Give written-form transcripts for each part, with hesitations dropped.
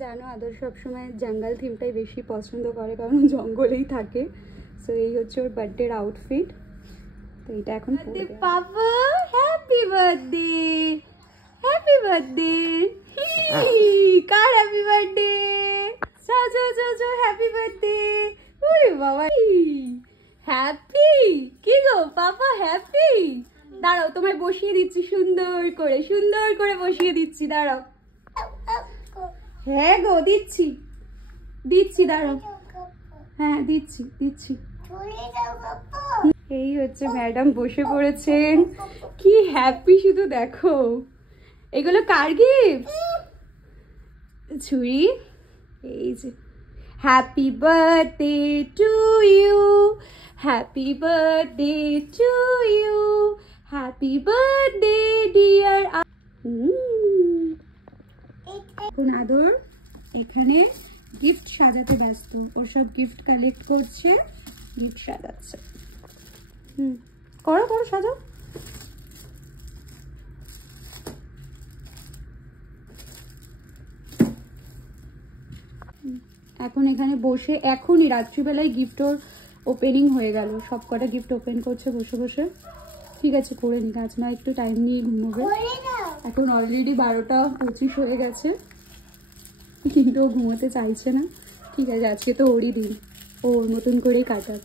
জানো আদর সবসময় জঙ্গল থিমটাই বেশি পছন্দ করে, কারণ জঙ্গলেই থাকে। সো এই হচ্ছে ওর বার্থডের আউটফিট। তো এটা এখন পাপা, হ্যাপি বার্থডে, হ্যাপি বার্থডে। কার হ্যাপি বার্থডে? যাও যাও যাও যাও, হ্যাপি বার্থডে। ওরে বাবা, হ্যাপি কি গো পাপা, হ্যাপি? দাঁড়াও, তোমায় বসিয়ে দিচ্ছি সুন্দর করে বসিয়ে দিচ্ছি, দাঁড়াও। হ্যাঁ গো, দিচ্ছি দিচ্ছি, দাঁড়াও। হ্যাঁ দিচ্ছি দিচ্ছি। এই হচ্ছে ম্যাডাম বসে পড়েছেন, কি হ্যাপি শুধু দেখো। এগুলো কার গিফট? ছুরি। এই যে happy birthday to you, happy birthday to you, happy birthday dear. এখন আদর এখানে গিফট সাজাতে ব্যস্ত, ওর সব গিফট কালেক্ট করছে, গিফট সাজাচ্ছে। করো করো, সাজাও। এখন এখানে বসে এখনই রাত্রিবেলায় গিফট ওর ওপেনিং হয়ে গেল, সব কটা গিফট ওপেন করছে বসে বসে। ঠিক আছে করে নি, আজ না একটু টাইম নিয়ে ঘুমোবে। এখন অলরেডি 12:25 হয়ে গেছে, কিন্তু ও ঘুমোতে চাইছে না। ঠিক আছে, আজকে তো ওরই দিন, ওর মতন করেই কাটাক।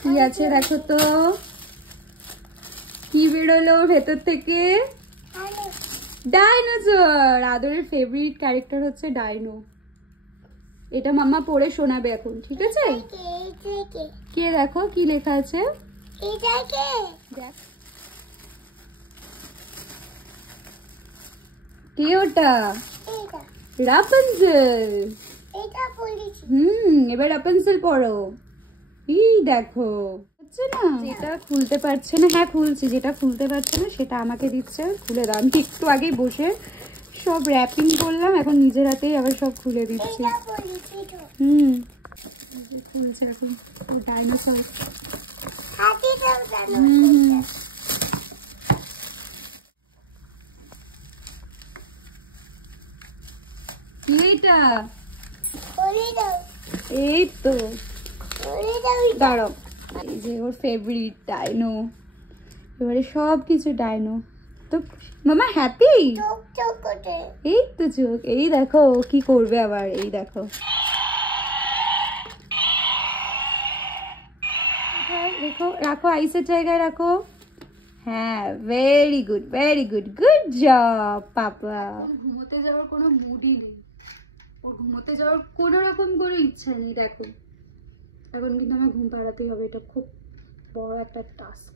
কি আছে দেখো তো, কি বেরোলো ভেতর থেকে? ডাইনোসর। আদরের ফেভারিট ক্যারেক্টার হচ্ছে ডাইনো। এটা মাম্মা পড়ে শোনাবে এখন, ঠিক আছে? কে দেখো কি লেখা আছে? কে ওটা? রাপুনজেল। এবার রাপুনজেল পড়ো। এই দেখো, হচ্ছে না, যেটা খুলতে পারছে না, হ্যাঁ খুলছি, যেটা খুলতে পারছে না সেটা আমাকে দিচ্ছে, খুলে দাও। আমি একটু আগেই বসে সব র্যাপিং করলাম, এখন নিজের হাতেই আবার সব খুলে দিচ্ছি। খুলেছে এখন ডাইনোসর। এইটা এই তো, দাঁড়াও। এই যে ওর ফেভারিট ডাইনো, এবারে সব কিছু ডাইনো। তো মামা হ্যাপি? এই তো চোখ, এই দেখো কি করবে আবার, এই দেখো। দেখো, রাখো আইসের জায়গায় রাখো। হ্যাঁ, very good very good, good job papa. ঘুমোতে যাওয়ার কোনো মুডই নেই, ওর ঘুমোতে যাওয়ার কোনো রকম কোনো ইচ্ছা নেই। দেখো এখন কিন্তু আমার ঘুম পাড়াতেই হবে, এটা খুব বড় একটা টাস্ক।